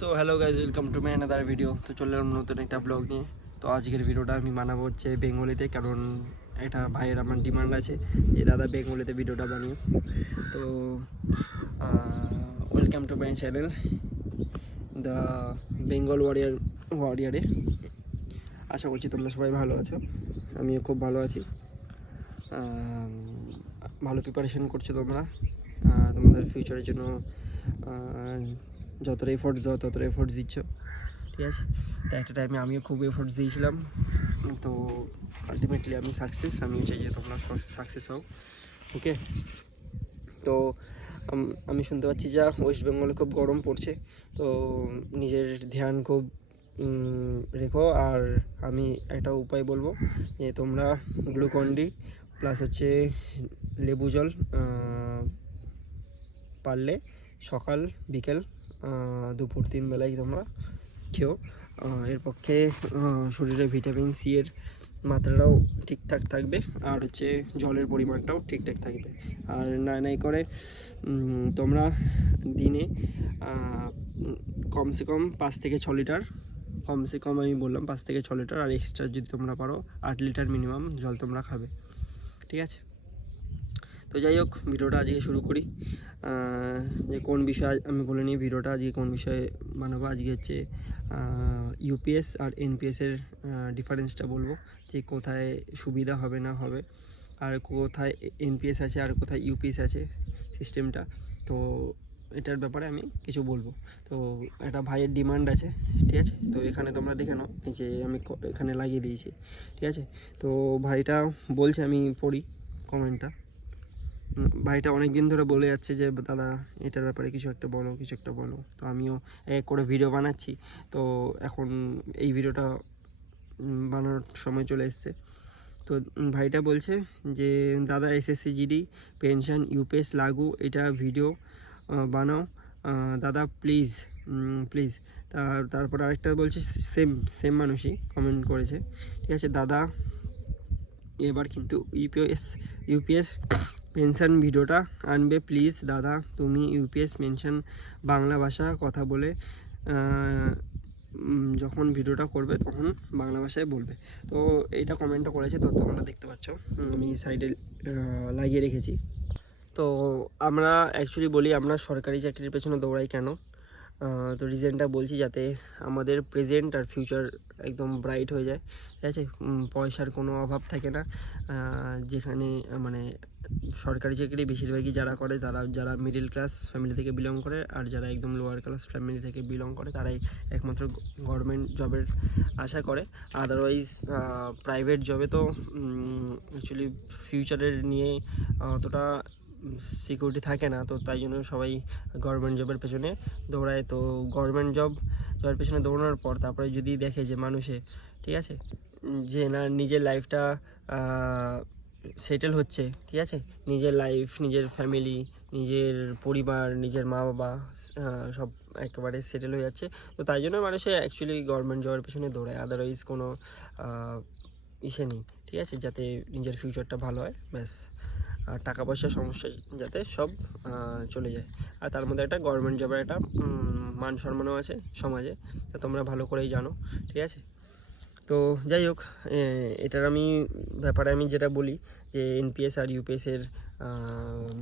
So hello guys welcome to my another video তো চলে এলাম নতুন একটা ব্লগ নিয়ে। তো আজকের ভিডিওটা আমি বানাবো হচ্ছে বেঙ্গলিতে, কারণ একটা ভাইয়ের আমার ডিমান্ড আছে যে দাদা বেঙ্গলিতে ভিডিওটা বানিয়ে। তো welcome to my channel the Bengal warrior ওয়ারিয়ারে আশা করছি তোমরা সবাই ভালো আছো, আমিও খুব ভালো আছি। ভালো প্রিপারেশন করছ তোমরা তোমাদের ফিউচারের জন্য যতটা এফোর্টস দাও, ততটা এফোর্টস দিচ্ছ। ঠিক আছে? তো একটা টাইমে আমিও খুব এফোর্টস দিয়েছিলাম। তো আলটিমেটলি আমি সাকসেস আমিও চাই যে তোমরা সাকসেস হও। ওকে তো আমি শুনতে পাচ্ছি যা ওয়েস্ট বেঙ্গলে খুব গরম পড়ছে। তো নিজের ধ্যান খুব রেখো। আর আমি একটা উপায় বলব যে তোমরা গ্লুকন ডি প্লাস হচ্ছে লেবু জল পারলে সকাল, বিকেল দুপুর তিন বেলায় তোমরা খেও। এর পক্ষে শরীরে ভিটামিন সি এর মাত্রাটাও ঠিকঠাক থাকবে আর হচ্ছে জলের পরিমাণটাও ঠিকঠাক থাকবে। আর নাই নাই করে তোমরা দিনে কমসে কম পাঁচ থেকে ছ লিটার, কমসে কম আমি বললাম পাঁচ থেকে ছ লিটার আর এক্সট্রা যদি তোমরা পারো, আট লিটার মিনিমাম জল তোমরা খাবে। ঠিক আছে? তো যাই হোক, ভিডিওটা আজকে শুরু করি। যে কোন বিষয়ে আমি বলে নিই ভিডিওটা আজকে কোন বিষয়ে বানাবো আজকে হচ্ছে ইউপিএস আর এনপিএসের ডিফারেন্সটা বলব, যে কোথায় সুবিধা হবে না হবে, আর কোথায় এনপিএস আছে আর কোথায় ইউপিএস আছে সিস্টেমটা তো এটার ব্যাপারে আমি কিছু বলব। তো একটা ভাইয়ের ডিমান্ড আছে, ঠিক আছে? তো এখানে তোমরা দেখে নাও, এই যে আমি এখানে লাগিয়ে দিয়েছি, ঠিক আছে? তো ভাইটা বলছে আমি পড়ি কমেন্টটা ভাইটা অনেক দিন ধরে বলে যাচ্ছে যে, দাদা, এটার ব্যাপারে কিছু একটা বলো, কিছু একটা বলো। তো আমিও এক করে ভিডিও বানাচ্ছি। তো এখন এই ভিডিওটা বানানোর সময় চলে এসছে। তো ভাইটা বলছে যে, দাদা এসএসসি জিডি পেনশন ইউপিএস লাগু, এটা ভিডিও বানাও। দাদা প্লিজ প্লিজ তার, তারপর আরেকটা বলছে সেম সেম মানুষই কমেন্ট করেছে। ঠিক আছে, দাদা, এবার কিন্তু ইউপিএস ইউপিএস পেনশন ভিডিওটা আনবে, প্লিজ। দাদা, তুমি ইউপিএস মেনশন বাংলা ভাষা কথা বলে যখন ভিডিওটা করবে তখন বাংলা ভাষায় বলবে। তো এইটা কমেন্টটা করেছে, তো তোমরা দেখতে পাচ্ছ। আমি সাইডে লাগিয়ে রেখেছি। তো আমরা অ্যাকচুয়ালি বলি, আমরা সরকারি চাকরির পেছনে দৌড়াই কেন? তো রিজনটা বলছি যাতে আমাদের প্রেজেন্ট আর ফিউচার একদম ব্রাইট হয়ে যায়। ঠিক আছে? পয়সার কোনো অভাব থাকে না। যেখানে মানে সরকারি চাকরি বেশিরভাগই যারা করে তারা, যারা মিডিল ক্লাস ফ্যামিলি থেকে বিলং করে আর যারা একদম লোয়ার ক্লাস ফ্যামিলি থেকে বিলং করে তারাই একমাত্র গভর্নমেন্ট জবের আশা করে। আদারওয়াইজ প্রাইভেট জবে তো অ্যাকচুয়ালি ফিউচারের নিয়ে অতটা সিকিউরিটি থাকে না। তো তাই জন্য সবাই গভর্নমেন্ট জবের পেছনে দৌড়ায়। তো গভর্নমেন্ট জব জবের পেছনে দৌড়ানোর পর তারপরে যদি দেখে যে মানুষে, ঠিক আছে, যে না নিজের লাইফটা সেটেল হচ্ছে, ঠিক আছে? নিজের লাইফ নিজের ফ্যামিলি নিজের পরিবার, নিজের মা বাবা সব একেবারে সেটেল হয়ে যাচ্ছে। তো তাই জন্য মানুষে অ্যাকচুয়ালি গভর্নমেন্ট জবের পেছনে দৌড়ায় আদারওয়াইজ কোনো ইসে নেই, ঠিক আছে? যাতে নিজের ফিউচারটা ভালো হয়, ব্যাস। আর টাকা পয়সার সমস্যা, যাতে সব চলে যায়। আর তার মধ্যে একটা গভর্নমেন্ট জবের একটা মান সম্মানও আছে সমাজে, তা তোমরা ভালো করেই জানো, ঠিক আছে? তো যাই হোক এটার আমি, ব্যাপারে আমি যেটা বলি যে এনপিএস আর ইউপিএসের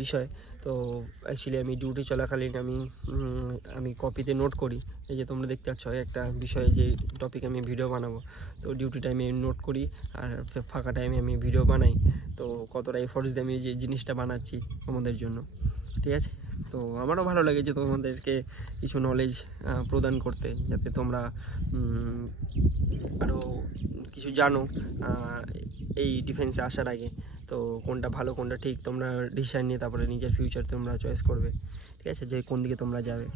বিষয়, তো অ্যাকচুয়ালি আমি ডিউটি চলাকালীন আমি আমি কপিতে নোট করি। এই যে তোমরা দেখতে পাচ্ছ একটা বিষয়ে যে টপিক আমি ভিডিও বানাবো। তো ডিউটি টাইমে নোট করি আর ফাঁকা টাইমে আমি ভিডিও বানাই। তো কতটা এফোর্টস দিয়ে আমি যে জিনিসটা বানাচ্ছি আমাদের জন্য। ঠিক আছে? তো আমারও ভালো লাগে যে তোমাদেরকে কিছু নলেজ প্রদান করতে, যাতে তোমরা আরও কিছু জানো এই ডিফেন্সে আসার আগে। তো কোনটা ভালো, কোনটা ঠিক, তোমরা ডিসিশন নিয়ে তারপরে নিজের ফিউচার তোমরা চয়েস করবে। ঠিক আছে? যে কোন দিকে তোমরা যাবে।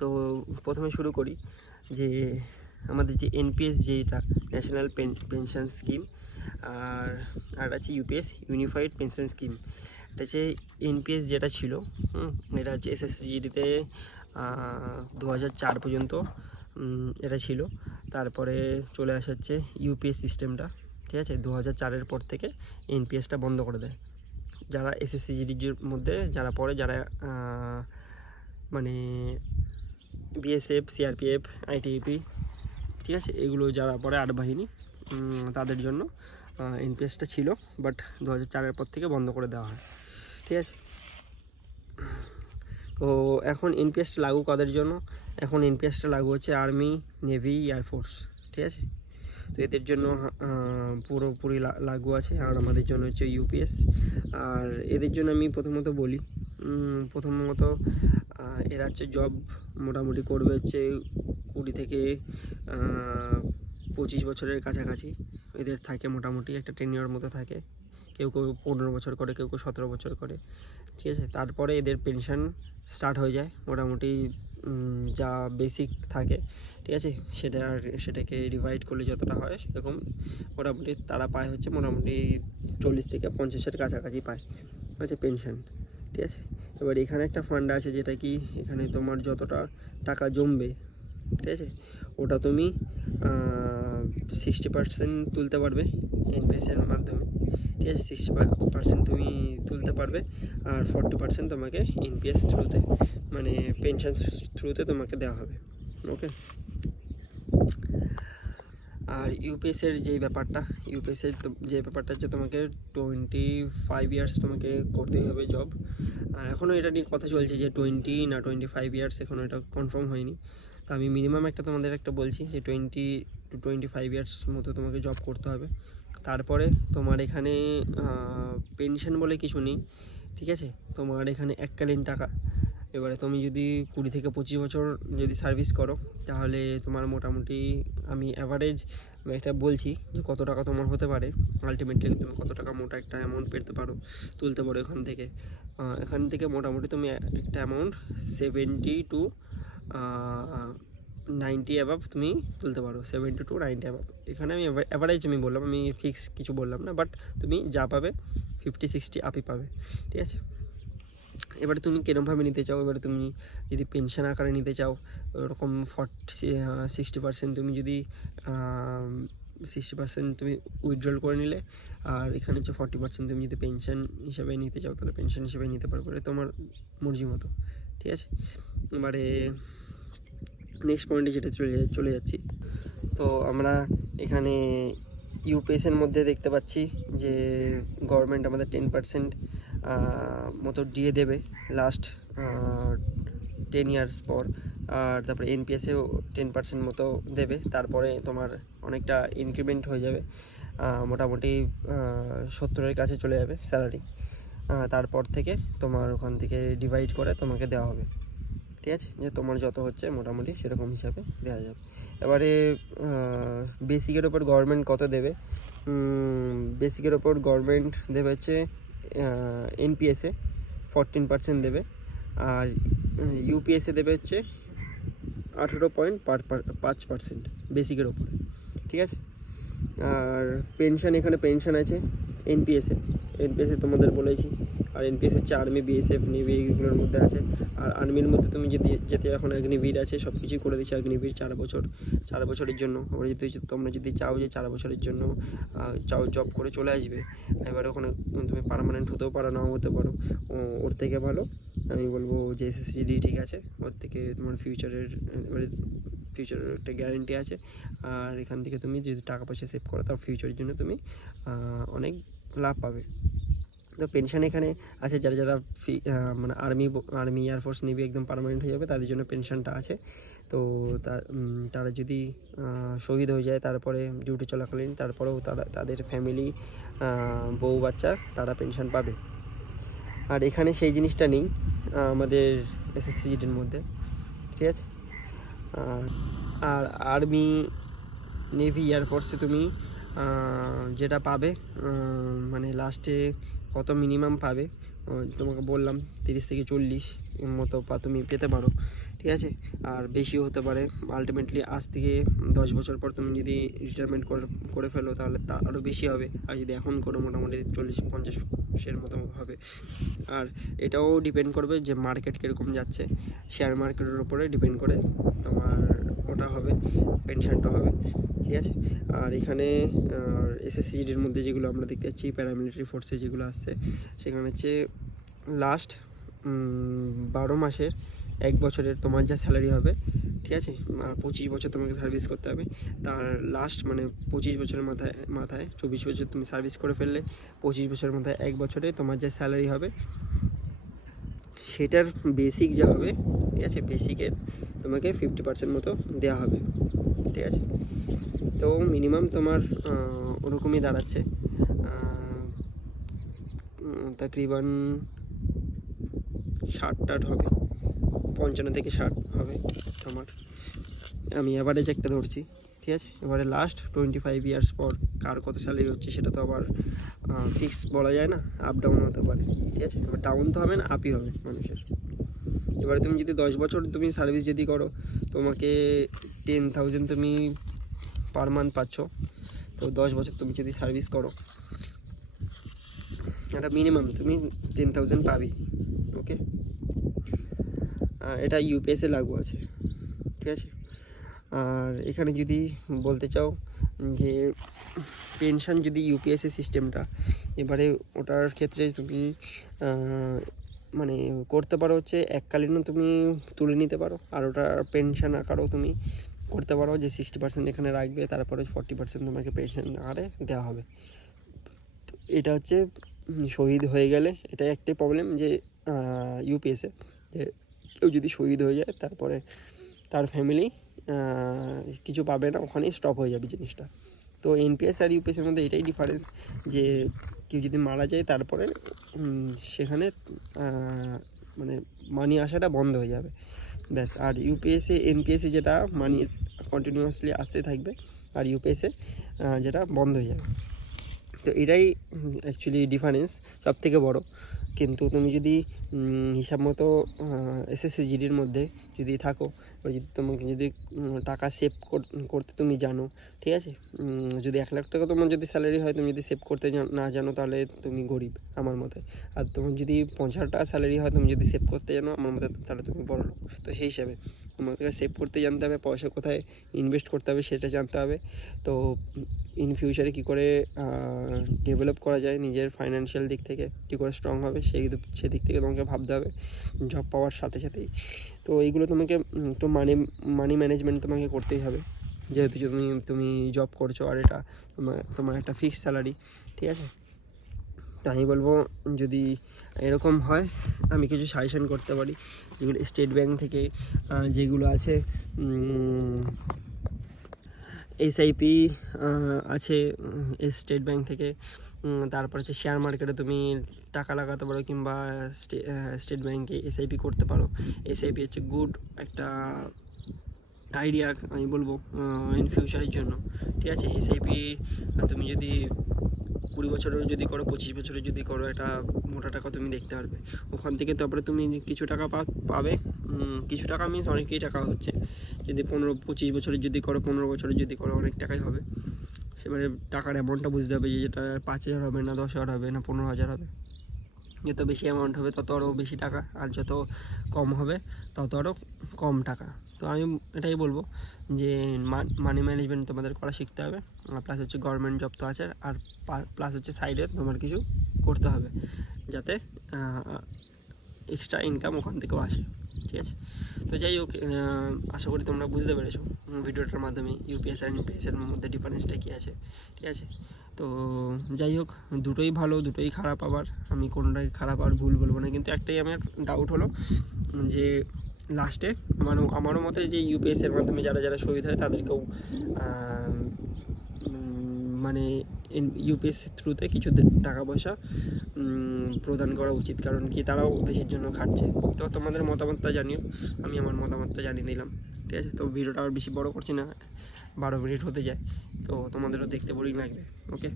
তো প্রথমে শুরু করি যে আমাদের যে এনপিএস যেটা ন্যাশনাল পেনশন স্কিম আর আর আছে ইউপিএস ইউনিফাইড পেনশন স্কিম এটা হচ্ছে এনপিএস যেটা ছিল এটা হচ্ছে এসএসজিডিতে দু হাজার চার পর্যন্ত এটা ছিল। তারপরে চলে আসে হচ্ছে ইউপিএস সিস্টেমটা ঠিক আছে? দু হাজার চারের পর থেকে এনপিএসটা বন্ধ করে দেয়। যারা এসএসসিজিডির মধ্যে, যারা পড়ে যারা মানে বিএসএফ সিআরপিএফ আইটিএপি ঠিক আছে? এগুলো যারা পড়ে আট বাহিনী তাদের জন্য এনপিএসটা ছিল বাট দু হাজার চারের পর থেকে বন্ধ করে দেওয়া হয়। ঠিক আছে? তো এখন এনপিএসটা লাগু কাদের জন্য? এখন এনপিএসটা লাগু হচ্ছে আর্মি নেভি এয়ারফোর্স ঠিক আছে? তো এদের জন্য পুরোপুরি লাগু আছে, আর আমাদের জন্য হচ্ছে ইউপিএস আর এদের জন্য আমি প্রথমত বলি প্রথমত এরা হচ্ছে জব মোটামুটি করবে হচ্ছে কুড়ি থেকে পঁচিশ বছরের কাছাকাছি। এদের থাকে মোটামুটি একটা টেনিয়র মতো থাকে। কেউ কেউ পনেরো বছর করে, কেউ কেউ সতেরো বছর করে। ঠিক আছে? তারপরে এদের পেনশন স্টার্ট হয়ে যায়, মোটামুটি যা বেসিক থাকে। ঠিক আছে? সেটা সেটাকে ডিভাইড করলে যতটা হয় সেরকম মোটামুটি তারা পায় হচ্ছে মোটামুটি চল্লিশ থেকে পঞ্চাশের কাছাকাছি পায় ঠিক আছে পেনশন ঠিক আছে? এবার এখানে একটা ফান্ড আছে যেটা কি, এখানে তোমার যতটা টাকা জমবে, ঠিক আছে? ওটা তুমি সিক্সটি পার্সেন্ট তুলতে পারবে এনপিএসের মাধ্যমে। ঠিক আছে সিক্সটি পার্সেন্ট তুমি তুলতে পারবে আর ফর্টি পার্সেন্ট তোমাকে এনপিএস থ্রুতে মানে পেনশন থ্রুতে তোমাকে দেওয়া হবে ওকে আর ইউপিএসের যে ব্যাপারটা ইউপিএসের যে ব্যাপারটা হচ্ছে তোমাকে টোয়েন্টি ফাইভ ইয়ার্স তোমাকে করতেই হবে জব আর এখনও এটা নিয়ে কথা চলছে যে টোয়েন্টি না টোয়েন্টি ফাইভ ইয়ার্স এখনও এটা কনফার্ম হয়নি। তো আমি মিনিমাম একটা তোমাদের একটা বলছি যে twenty two twenty five years মতো তোমাকে জব করতে হবে। তারপরে তোমার এখানে পেনশন বলে কিছু নেই, ঠিক আছে? তোমার এখানে এককালীন টাকা। এবারে তুমি যদি কুড়ি থেকে পঁচিশ বছর যদি সার্ভিস করো, তাহলে তোমার মোটামুটি আমি অ্যাভারেজ একটা বলছি যে কত টাকা তোমার হতে পারে। আলটিমেটলি তুমি কত টাকা মোটা একটা অ্যামাউন্ট পেতে পারো, তুলতে পারো এখান থেকে। এখান থেকে মোটামুটি তুমি একটা amount seventy to ninety above তুমি তুলতে পারো সেভেন্টি টু নাইনটি অ্যাভাব এখানে আমি অ্যাভারেজ আমি বললাম, আমি ফিক্স কিছু বললাম না বাট তুমি যা পাবে ফিফটি সিক্সটি আপই পাবে, ঠিক আছে? এবারে তুমি কিরমভাবে নিতে চাও? এবারে তুমি যদি পেনশন আকারে নিতে চাও, ওরকম ফর্টি সিক্সটি পার্সেন্ট তুমি যদি সিক্সটি পার্সেন্ট তুমি উইথড্রল করে নিলে, আর এখানে হচ্ছে ফর্টি পার্সেন্ট তুমি যদি পেনশন হিসাবে নিতে চাও, তাহলে পেনশন হিসেবে নিতে পারবে তোমার মর্জি মতো, ঠিক আছে? এবারে নেক্সট পয়েন্টে যেটা চলে চলে যাচ্ছি। তো আমরা এখানে ইউপিএসের মধ্যে দেখতে পাচ্ছি যে গভর্নমেন্ট আমাদের টেন পার্সেন্ট মতো দিয়ে দেবে লাস্ট টেন ইয়ার্স পর। আর তারপরে এনপিএসেও টেন পার্সেন্ট মতো দেবে। তারপরে তোমার অনেকটা ইনক্রিমেন্ট হয়ে যাবে। মোটামুটি সত্তরের কাছে চলে যাবে স্যালারি তারপর থেকে তোমার ওখান থেকে ডিভাইড করে তোমাকে দেওয়া হবে। ঠিক আছে? যে তোমার যত হচ্ছে মোটামুটি সেরকম হিসাবে দেওয়া যাবে। এবারে বেসিকের ওপর গভর্নমেন্ট কত দেবে? বেসিকের ওপর গভর্নমেন্ট দেবে হচ্ছে এনপিএসে ফরটিন পার্সেন্ট দেবে। আর ইউপিএসে দেবে হচ্ছে আঠেরো পয়েন্ট পাঁচ পার্সেন্ট বেসিকের ওপরে ঠিক আছে? আর পেনশন এখানে পেনশন আছে এনপিএসে এনপিএসে তোমাদের বলেছি। আর এনপিএস হচ্ছে আর্মি বিএসএফ নেভি এইগুলোর মধ্যে আছে। আর আর্মির মধ্যে তুমি যদি যেতে এখন অগ্নিবীর আছে সব কিছুই করে দিচ্ছে অগ্নিবীর চার বছর, চার বছরের জন্য। এবার যদি তোমরা যদি চাও যে চার বছরের জন্য চাও জব করে চলে আসবে, এবার ওখানে তুমি পার্মানেন্ট হতেও পারো, নাও হতে পারো। ওর থেকে ভালো। আমি বলব যে এসএসসিডি ঠিক আছে, ওর থেকে তোমার ফিউচারের এবারে ফিউচারের একটা গ্যারেন্টি আছে। আর এখান থেকে তুমি যদি টাকা পয়সা সেভ করো, তার ফিউচারের জন্য তুমি অনেক লাভ পাবে। তো পেনশন এখানে আছে যারা যারা ফি মানে army army air force navy একদম পার্মানেন্ট হয়ে যাবে, তাদের জন্য পেনশনটা আছে। তো তারা যদি শহীদ হয়ে যায়, তারপরে ডিউটি চলাকালীন, তারপরেও তারা, তাদের ফ্যামিলি বউ, বাচ্চা, তারা পেনশন পাবে। আর এখানে সেই জিনিসটা নেই, আমাদের এসএসসিজিটির মধ্যে, ঠিক আছে? আর আর্মি নেভি এয়ারফোর্সে তুমি যেটা পাবে মানে লাস্টে কত মিনিমাম পাবে? তোমাকে বললাম তিরিশ থেকে চল্লিশ মতো পা তুমি পেতে পারো, ঠিক আছে? আর বেশিও হতে পারে। আলটিমেটলি আজ থেকে দশ বছর পর তুমি যদি রিটায়ারমেন্ট করে ফেলো, তাহলে তা আরও বেশি হবে। আর যদি এখন করো, মোটামুটি চল্লিশ পঞ্চাশের মতো হবে। আর এটাও ডিপেন্ড করবে যে মার্কেট কীরকম যাচ্ছে। শেয়ার মার্কেটের উপরে ডিপেন্ড করে তোমার ওটা হবে, পেনশনটা হবে, ঠিক আছে? আর এখানে এসএসসিজিডির মধ্যে যেগুলো আমরা দেখতে পাচ্ছি প্যারামিলিটারি ফোর্সে যেগুলো আসছে, সেখানে হচ্ছে লাস্ট বারো মাসের এক বছরের তোমার যা স্যালারি হবে, ঠিক আছে? আর পঁচিশ বছর তোমাকে সার্ভিস করতে হবে। তার লাস্ট মানে পঁচিশ বছরের মাথায় মাথায় চব্বিশ বছর তুমি সার্ভিস করে ফেললে, পঁচিশ বছরের মাথায় এক বছরে তোমার যা স্যালারি হবে, সেটার বেসিক যা হবে, ঠিক আছে? বেসিকের তোমাকে ফিফটি পার্সেন্ট মতো দেওয়া হবে, ঠিক আছে? তো মিনিমাম তোমার ওরকমই দাঁড়াচ্ছে। তাকরিবান ষাট টাট হবে, পঞ্চান্ন থেকে ষাট হবে তোমার। আমি অ্যাভারেজ একটা ধরছি, ঠিক আছে? এবারে লাস্ট টোয়েন্টি ফাইভ ইয়ার্স পর কার কত স্যালারি হচ্ছে সেটা তো আবার ফিক্স বলা যায় না আপ ডাউন হতে পারে, ঠিক আছে? এবার ডাউন তো হবে না আপই হবে মানুষের। এবারে তুমি যদি দশ বছর তুমি সার্ভিস যদি করো, তোমাকে টেন থাউজেন্ড তুমি পার মান্থ পাচ্ছ। তো দশ বছর তুমি যদি সার্ভিস করো, এটা মিনিমাম তুমি টেন থাউজেন্ড পাবি ওকে এটা ইউপিএসে লাগু আছে, ঠিক আছে? আর এখানে যদি বলতে চাও যে পেনশন যদি ইউপিএসসি সিস্টেমটা এবারে ওটার ক্ষেত্রে তুমি মানে করতে পারো হচ্ছে এককালীনও তুমি তুলে নিতে পারো। আর ওটা পেনশন আকারেও তুমি করতে পারো যে সিক্সটি পার্সেন্ট এখানে রাখবে, তারপরে ফর্টি পার্সেন্ট তোমাকে পেনশন আকারে দেওয়া হবে। তো এটা হচ্ছে শহীদ হয়ে গেলে এটা একটাই প্রবলেম যে ইউপিএসে যে কেউ যদি শহীদ হয়ে যায় তারপরে তার ফ্যামিলি কিছু পাবে না, ওখানেই স্টপ হয়ে যাবে জিনিসটা। তো এনপিএস আর ইউপিএসের মধ্যে এটাই ডিফারেন্স যে কেউ যদি মারা যায় তারপরে সেখানে মানে মানি আসাটা বন্ধ হয়ে যাবে। ব্যাস, আর ইউপিএসে এনপিএসে যেটা মানি কন্টিনিউয়াসলি আসতে থাকবে, আর ইউপিএসে যেটা বন্ধ হয়ে যাবে। তো এটাই অ্যাকচুয়ালি ডিফারেন্স সব থেকে বড়। কিন্তু তুমি যদি হিসাব মতো এসএসসি জিডির মধ্যে যদি থাকো বা যদি তোমাকে যদি টাকা সেভ করতে তুমি জানো, ঠিক আছে? যদি এক লাখ টাকা তোমার যদি স্যালারি হয়, তুমি যদি সেভ করতে না জানো, তাহলে তুমি গরিব আমার মতে। আর তোমার যদি পঞ্চাশ টাকা স্যালারি হয়, তুমি যদি সেভ করতে জানো, আমার মতে তাহলে তুমি বড় লোক। তো সেই হিসাবে তোমাকে সেভ করতে জানতে হবে, পয়সা কোথায় ইনভেস্ট করতে হবে সেটা জানতে হবে। তো ইন ফিউচারে কী করে ডেভেলপ করা যায় নিজের ফাইন্যান্সিয়াল দিক থেকে, কী করে স্ট্রং হবে, সেই সেদিক থেকে তোমাকে ভাবতে হবে। জব পাওয়ার সাথে সাথেই। তো এইগুলো তোমাকে একটু মানি মানি ম্যানেজমেন্ট তোমাকে করতেই হবে। যেহেতু তুমি তুমি জব করছ আর এটা তোমার তোমার একটা ফিক্সড স্যালারি ঠিক আছে? তো আমি বলব, যদি এরকম হয়, আমি কিছু সাজেশন করতে পারি। যেগুলো স্টেট ব্যাংক থেকে যেগুলো আছে এসআইপি আছে স্টেট ব্যাংক থেকে তারপর হচ্ছে শেয়ার মার্কেটে তুমি টাকা লাগাতে পারো কিংবা স্টেট ব্যাংকে এসআইপি করতে পারো। এসআইপি হচ্ছে গুড একটা আইডিয়া আমি বলব ইন ফিউচারের জন্য। ঠিক আছে? এসআইপি তুমি যদি কুড়ি বছরের যদি করো, পঁচিশ বছরের যদি করো একটা মোটা টাকা তুমি দেখতে পারবে। ওখান থেকে তারপরে তুমি কিছু টাকা পাবে। কিছু টাকা মিনস অনেকই টাকা হচ্ছে। যদি পনেরো, পঁচিশ বছরের যদি করো, পনেরো বছরের যদি করো, অনেক টাকাই হবে। সেবারে টাকার অ্যামাউন্টটা বুঝতে হবে যে, যেটা পাঁচ হাজার হবে না দশ হাজার হবে না পনেরো হাজার হবে। যত বেশি অ্যামাউন্ট হবে, তত আরও বেশি টাকা, আর যত কম হবে, তত আরও কম টাকা। তো আমি এটাই বলব যে মানি ম্যানেজমেন্ট তোমাদের করা শিখতে হবে, আর প্লাস হচ্ছে গভর্নমেন্ট জব তো আছে, আর প্লাস হচ্ছে সাইডে তোমার কিছু করতে হবে, যাতে এক্সট্রা ইনকাম ওখান থেকেও আসে। ঠিক আছে? তো যাই হোক আশা করি তোমরা বুঝতে পেরেছ ভিডিওটার মাধ্যমে ইউপিএস আর ইউপিএসের মধ্যে ডিফারেন্সটা কী আছে, ঠিক আছে? তো যাই হোক, দুটোই ভালো, দুটোই খারাপ আবার। আমি কোনোটাই খারাপ আর ভুল বলব না। কিন্তু একটাই আমার ডাউট হলো যে লাস্টে আমারও আমারও মতে যে ইউপিএসের মাধ্যমে যারা যারা শহীদ হয় তাদেরকেও মানে ইউপিএস থ্রুতে কিছু টাকা পয়সা প্রদান করা উচিত। কারণ কি, তারাও দেশের জন্য খাটছে। তো তোমাদের মতামতটা জানিও। আমি আমার মতামতটা জানিয়ে দিলাম। ঠিক আছে? তো ভিডিওটা আর বেশি বড় করছি না। বারো মিনিট হতে যায়। তো তোমাদেরও দেখতে বোরিং লাগবে। ওকে?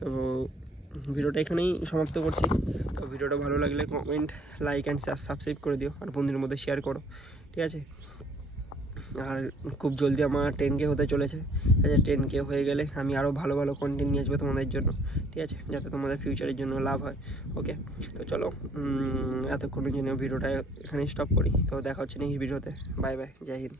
তো ভিডিওটা এখানেই সমাপ্ত করছি। তো ভিডিওটা ভালো লাগলে কমেন্ট লাইক অ্যান্ড সাবস্ক্রাইব করে দিও। আর বন্ধুদের মধ্যে শেয়ার করো। ঠিক আছে? আর খুব জলদি আমার টেন কে হতে চলেছে। ঠিক আছে টেন কে হয়ে গেলে আমি আরও ভালো ভালো কন্টেন্ট নিয়ে আসব তোমাদের জন্য। ঠিক আছে, যাতে তোমাদের ফিউচারের জন্য লাভ হয়। ওকে তো চলো এতক্ষণের জন্য ভিডিওটা এখানেই স্টপ করি। তো দেখা হচ্ছে নেক্সট ভিডিওতে বাই বাই জয় হিন্দ